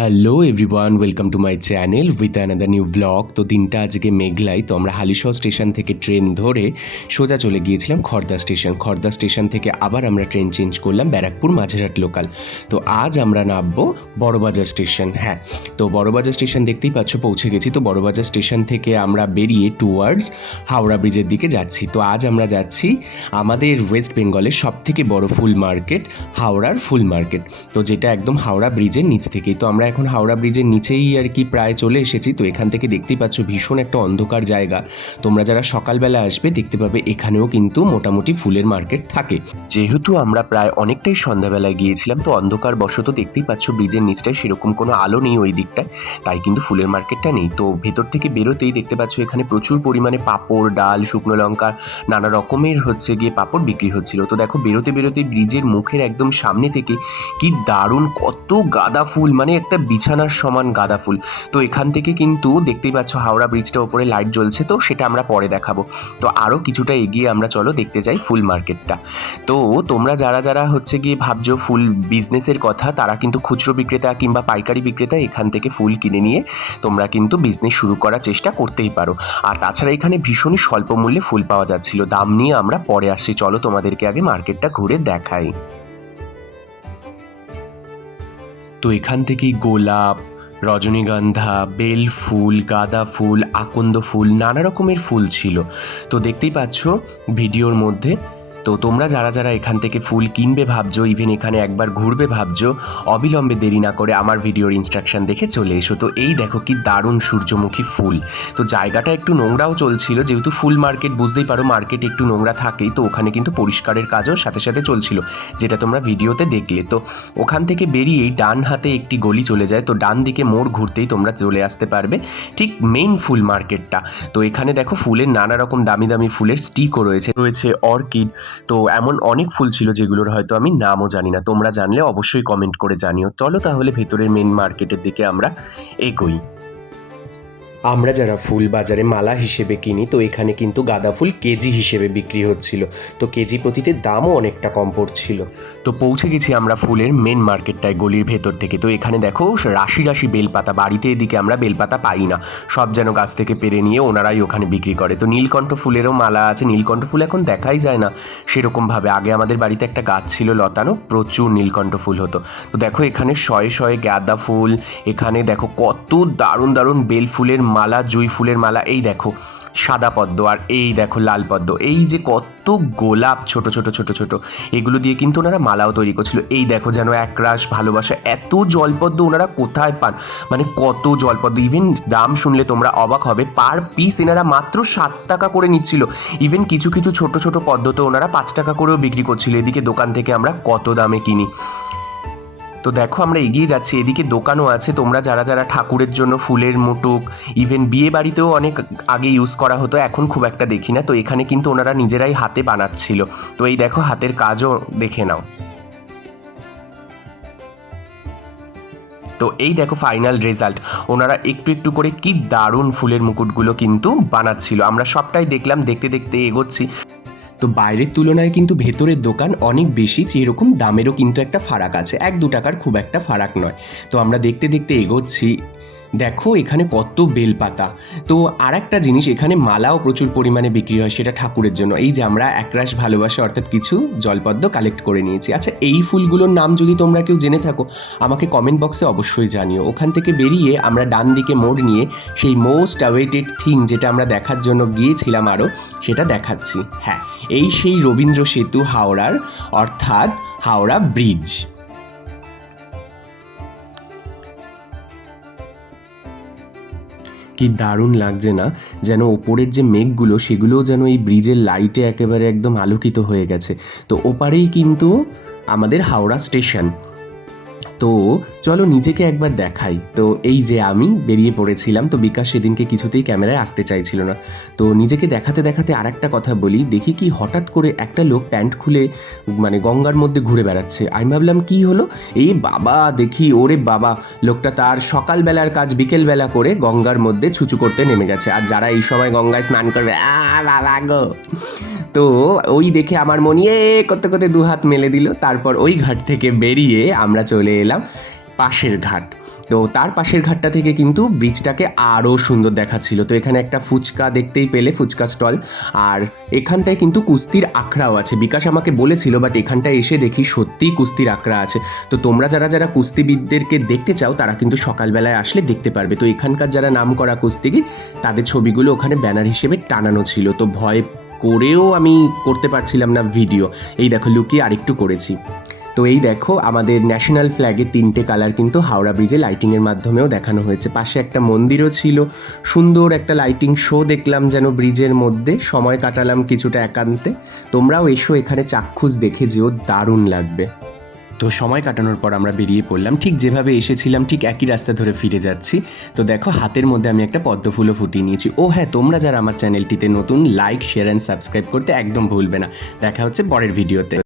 Hello everyone welcome to my channel with another new blog তো দিনটা আজকে মেঘলাই তো আমরা হালিশহর স্টেশন থেকে ট্রেন ধরে সোজা চলে গিয়েছিলাম খর্দা স্টেশন। খর্দা স্টেশন থেকে আবার আমরা ট্রেন চেঞ্জ করলাম ব্যারাকপুর মাঝেরহাট লোকাল। তো আজ আমরা নামবো বড়বাজার স্টেশন। হ্যাঁ তো বড়বাজার স্টেশন দেখতেই পাচ্ছ, পৌঁছে গেছি। তো বড়বাজার স্টেশন থেকে আমরা বেরিয়ে টুয়ার্ডস হাওড়া ব্রিজের দিকে যাচ্ছি। তো আজ আমরা যাচ্ছি আমাদের ওয়েস্ট বেঙ্গলের সব থেকে বড় ফুল মার্কেট, হাওড়ার ফুল মার্কেট। তো যেটা একদম হাওড়া ব্রিজের নিচ থেকেই। তো আমরা এখন হাওড়া ব্রিজের নিচেই আর কি প্রায় চলে এসেছি, তো এখান থেকে দেখতেই পাচ্ছ ভীষণ একটা অন্ধকার জায়গা। তোমরা যারা সকালবেলা আসবে দেখতে পাবে এখানেও কিন্তু মোটামুটি ফুলের মার্কেট থাকে। যেহেতু আমরা প্রায় অনেকটাই সন্ধ্যাবেলায় গিয়েছিলাম, তো অন্ধকার বশত দেখতেই পাচ্ছ ব্রিজের নিচটায় সেরকম কোনো আলো নেই ওই দিকটায়, তাই কিন্তু ফুলের মার্কেটটা নেই। তো ভেতর থেকে বেরোতেই দেখতে পাচ্ছ এখানে প্রচুর পরিমাণে পাঁপড়, ডাল, শুকনো লঙ্কা, নানা রকমের হচ্ছে গিয়ে পাঁপড় বিক্রি হচ্ছিল। তো দেখো বেরোতে বেরোতে ব্রিজের মুখের একদম সামনে থেকে কি দারুণ, কত গাঁদা ফুল মানে বিছানার সমান গাঁদা ফুল। তো এখান থেকে কিন্তু দেখতেই পাচ্ছ হাওড়া ব্রিজটা ওপরে লাইট জ্বলছে, তো সেটা আমরা পরে দেখাবো। তো আরও কিছুটা এগিয়ে আমরা, চলো, দেখতে যাই ফুল মার্কেটটা তো তোমরা যারা যারা হচ্ছে গিয়ে ভাবছ ফুল বিজনেসের কথা, তারা কিন্তু খুচরো বিক্রেতা কিংবা পাইকারি বিক্রেতা এখান থেকে ফুল কিনে নিয়ে তোমরা কিন্তু বিজনেস শুরু করার চেষ্টা করতেই পারো। আর তাছাড়া এখানে ভীষণই স্বল্প মূল্যে ফুল পাওয়া যাচ্ছিল। দাম নিয়ে আমরা পরে আসছি। চলো তোমাদেরকে আগে মার্কেটটা ঘুরে দেখাই। তো এখান থেকেই গোলাপ, রজনীগন্ধা, বেল ফুল, গাঁদা ফুল, আকন্দ ফুল, নানা রকমের ফুল ছিল। তো দেখতেই পাচ্ছ, ভিডিওর মধ্যে তো তোমরা যারা যারা এখান থেকে ফুল কিনবে ভাবছ ইভেন এখানে একবার ঘুরবে ভাবছ, অবিলম্বে দেরি না করে আমার ভিডিওর ইনস্ট্রাকশন দেখে চলে এসো। তো এই দেখো কি দারুণ সূর্যমুখী ফুল। তো জায়গাটা একটু নোংরাও চলছিল, যেহেতু ফুল মার্কেট, বুঝতেই পারো মার্কেট একটু নোংরা থাকেই, তো ওখানে কিন্তু পরিষ্কারের কাজও সাথে সাথে চলছিল, যেটা তোমরা ভিডিওতে দেখলে। তো ওখান থেকে বেরিয়েই ডান হাতে একটি গলি চলে যায়, তো ডান দিকে মোড় ঘুরতেই তোমরা চলে আসতে পারবে, ঠিক মেইন ফুল মার্কেটটা। তো এখানে দেখো ফুলের নানা রকম দামি দামি ফুলের স্টিকও রয়েছে রয়েছে অর্কিড তো এমন অনেক ফুল ছিল যেগুলোর হয়তো আমি নামও জানি না। তোমরা জানলে অবশ্যই কমেন্ট করে জানিও। চলো তাহলে ভেতরের মেন মার্কেটের দিকে আমরা এগোই। আমরা যারা ফুল বাজারে মালা হিসেবে কিনি, তো এখানে কিন্তু গাঁদা ফুল কেজি হিসেবে বিক্রি হচ্ছিল। তো কেজি প্রতিতে দামও অনেকটা কম পড়ছিল। তো পৌঁছে গেছি আমরা ফুলের মেন মার্কেটটায় গলির ভেতর থেকে। তো এখানে দেখো, রাশি রাশি বেলপাতা, বাড়িতে এদিকে আমরা বেলপাতা পাই না। সব যেন গাছ থেকে পেরে নিয়ে ওনারাই ওখানে বিক্রি করে। তো নীলকণ্ঠ ফুলেরও মালা আছে। নীলকণ্ঠ ফুল এখন দেখাই যায় না। সেরকমভাবে আগে আমাদের বাড়িতে একটা গাছ ছিল লতানো, প্রচুর নীলকণ্ঠ ফুল হতো। তো দেখো এখানে শয়ে শয়ে গাঁদা ফুল, এখানে দেখো কত দারুণ দারুণ বেল ফুলের মালা, জুই ফুলের মালা, এই দেখো সাদা পদ্ম আর এই দেখো লাল পদ্ম। এই যে কত গোলাপ ছোট ছোট ছোট ছোট। এগুলো দিয়ে কিন্তু ওনারা মালাও তৈরি করছিল। এই দেখো যেন একরাশ ভালোবাসা। এত জলপদ্ম ওনারা কোথায় পান? মানে কত জলপদ্ম। ইভেন দাম শুনলে তোমরা অবাক হবে। পার পিস এনারা মাত্র সাত টাকা করে নিচ্ছিল। ইভেন কিছু কিছু ছোট ছোট পদ্ম তো ওনারা পাঁচ টাকা করেও বিক্রি করছিল। এদিকে দোকান থেকে আমরা কত দামে কিনি। তো দেখো আমরা এগিয়ে যাচ্ছি, এদিকে দোকানও আছে, তোমরা যারা যারা ঠাকুরের জন্য ফুলের মুটুক ইভেন বিয়ে বাড়িতেও অনেক আগে ইউজ করা হতো, এখন খুব একটা দেখি না, তো এখানে কিন্তু ওনারা নিজেরাই হাতে বানাচ্ছিল। তো এই দেখো হাতের কাজও দেখে নাও। তো এই দেখো ফাইনাল রেজাল্ট ওনারা একটু একটু করে কি দারুণ ফুলের মুকুটগুলো কিন্তু বানাচ্ছিল। আমরা সবটাই দেখলাম, দেখতে দেখতে এগোচ্ছি। তো বাইরের তুলনায় কিন্তু ভেতরের দোকান অনেক বেশি, যেরকম দামেরও কিন্তু একটা ফারাক আছে। এক দু টাকার খুব একটা ফারাক নয়। তো আমরা দেখতে দেখতে এগোচ্ছি। দেখো, এখানে কত বেলপাতা। তো আর একটা জিনিস, এখানে মালাও প্রচুর পরিমাণে বিক্রি হয় সেটা ঠাকুরের জন্য। এই যে আমরা একরাশ ভালোবাসা, অর্থাৎ কিছু জলপদ্ম কালেক্ট করে নিয়েছি। আচ্ছা এই ফুলগুলোর নাম যদি তোমরা কেউ জেনে থাকো, আমাকে কমেন্ট বক্সে অবশ্যই জানিও। ওখান থেকে বেরিয়ে আমরা ডান দিকে মোড় নিয়ে সেই মোস্ট অ্যাওয়েটেড থিং যেটা আমরা দেখার জন্য গিয়েছিলাম আরও সেটা দেখাচ্ছি। হ্যাঁ এই সেই রবীন্দ্র সেতু হাওড়ার, অর্থাৎ হাওড়া ব্রিজ কি দারুণ লাগছে না? যেন ওপরের যে মেঘগুলো, সেগুলোও যেন এই ব্রিজের লাইটে একেবারে একদম আলোকিত হয়ে গেছে। তো ওপারেই কিন্তু আমাদের হাওড়া স্টেশন তো চলো নিজেকে একবার দেখাই। তো এই যে আমি বেরিয়ে পড়েছিলাম, তো বিকাশ সেদিনকে কিছুতেই ক্যামেরায় আসতে চাইছিল না। তো নিজেকে দেখাতে দেখাতে আর একটা কথা বলি, দেখি কি হঠাৎ করে একটা লোক প্যান্ট খুলে মানে গঙ্গার মধ্যে ঘুরে বেড়াচ্ছে। আমি ভাবলাম, কি হলো? এই বাবা, দেখি, ওরে বাবা! লোকটা তার সকালবেলার কাজ বিকেলবেলা করে গঙ্গার মধ্যে ছুচু করতে নেমে গেছে। আর যারা এই সময় গঙ্গায় স্নান করবে তো ওই দেখে আমার মনে করতে করতে দু হাত মেলে দিল। তারপর ওই ঘাট থেকে বেরিয়ে আমরা চলে এলাম পাশের ঘাট। তো তার পাশের ঘাটটা থেকে কিন্তু ব্রিজটাকে আরও সুন্দর দেখাচ্ছিল। তো এখানে একটা ফুচকা দেখতেই পেলে, ফুচকা স্টল আর এখানটায় কিন্তু কুস্তির আখড়াও আছে। বিকাশ আমাকে বলেছিল, বাট এখানটায় এসে দেখি সত্যিই কুস্তির আখড়া আছে। তো তোমরা যারা যারা কুস্তিবিদদেরকে দেখতে চাও, তারা কিন্তু সকালবেলায় আসলে দেখতে পারবে। তো এখানকার যারা নাম করা কুস্তিগির তাদের ছবিগুলো ওখানে ব্যানার হিসেবে টানানো ছিল। তো ভয় করেও আমি করতে পারছিলাম না ভিডিও। এই দেখো, লুকিয়ে আরেকটু করেছি। তো এই দেখো, আমাদের ন্যাশনাল ফ্ল্যাগের তিনটে কালার কিন্তু হাওড়া ব্রিজে লাইটিংয়ের মাধ্যমেও দেখানো হয়েছে। পাশে একটা মন্দিরও ছিল। সুন্দর একটা লাইটিং শো দেখলাম যেন ব্রিজের মধ্যে। সময় কাটালাম কিছুটা একান্তে। তোমরাও এসো, এখানে চাক্ষুষ দেখে যেও, দারুণ লাগবে। তো সময় কাটানোর পর আমরা বেরিয়ে পড়লাম। ঠিক যেভাবে এসেছিলাম, ঠিক একই রাস্তা ধরে ফিরে যাচ্ছি। তো দেখো, হাতের মধ্যে আমি একটা পদ্ম ফুলও ফুটিয়ে নিয়েছি। ও হ্যাঁ তোমরা যারা আমার চ্যানেলটিতে নতুন লাইক শেয়ার অ্যান্ড সাবস্ক্রাইব করতে একদম ভুলবে না। দেখা হচ্ছে পরের ভিডিওতে